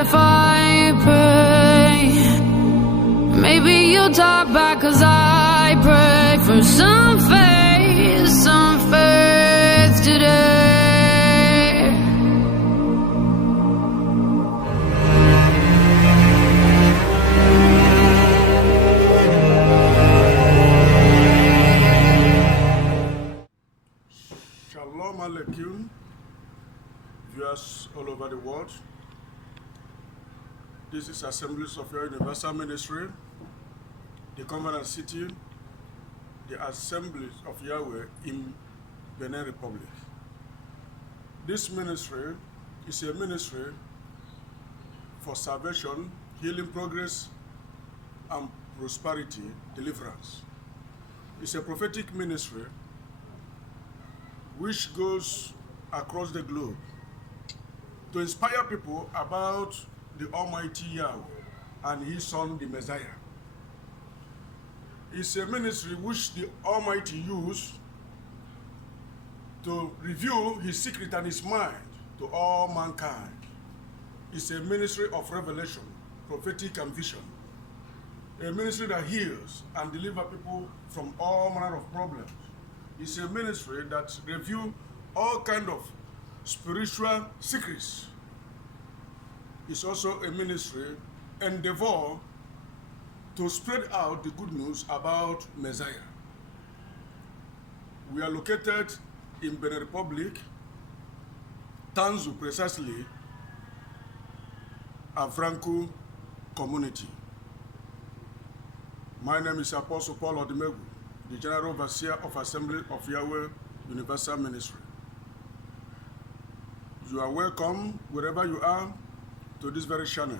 if I pray? Maybe you'll talk back, 'cause I pray for some faith today. Shalom Aleichem, viewers all over the world. This is Assemblies of Yahweh Universal Ministry, the Covenant City, the Assemblies of Yahweh in Benin Republic. This ministry is a ministry for salvation, healing, progress, and prosperity, deliverance. It's a prophetic ministry which goes across the globe to inspire people about the Almighty Yahweh and His Son, the Messiah. It's a ministry which the Almighty used to reveal His secret and His mind to all mankind. It's a ministry of revelation, prophetic and vision. A ministry that heals and delivers people from all manner of problems. It's a ministry that reveals all kind of spiritual secrets. It's also a ministry endeavor to spread out the good news about Messiah. We are located in Benin Republic, Tanzu precisely, Avranku community. My name is Apostle Paul Odimegu, the General Overseer of Assembly of Yahweh Universal Ministry. You are welcome wherever you are to this very channel.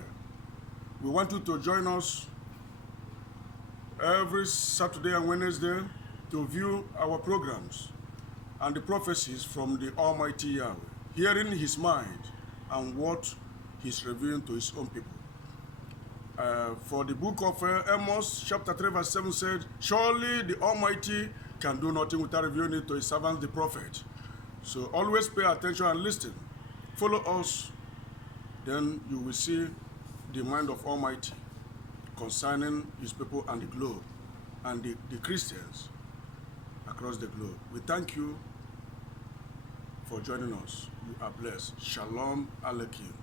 We want you to join us every Saturday and Wednesday to view our programs and the prophecies from the Almighty Yahweh, hearing His mind and what He's revealing to His own people. For the book of Amos, chapter 3, verse 7 said, surely the Almighty can do nothing without revealing it to His servants, the prophet. So always pay attention and listen. Follow us, then you will see the mind of Almighty concerning His people and the globe, and the Christians across the globe. We thank you for joining us. You are blessed. Shalom Aleichem.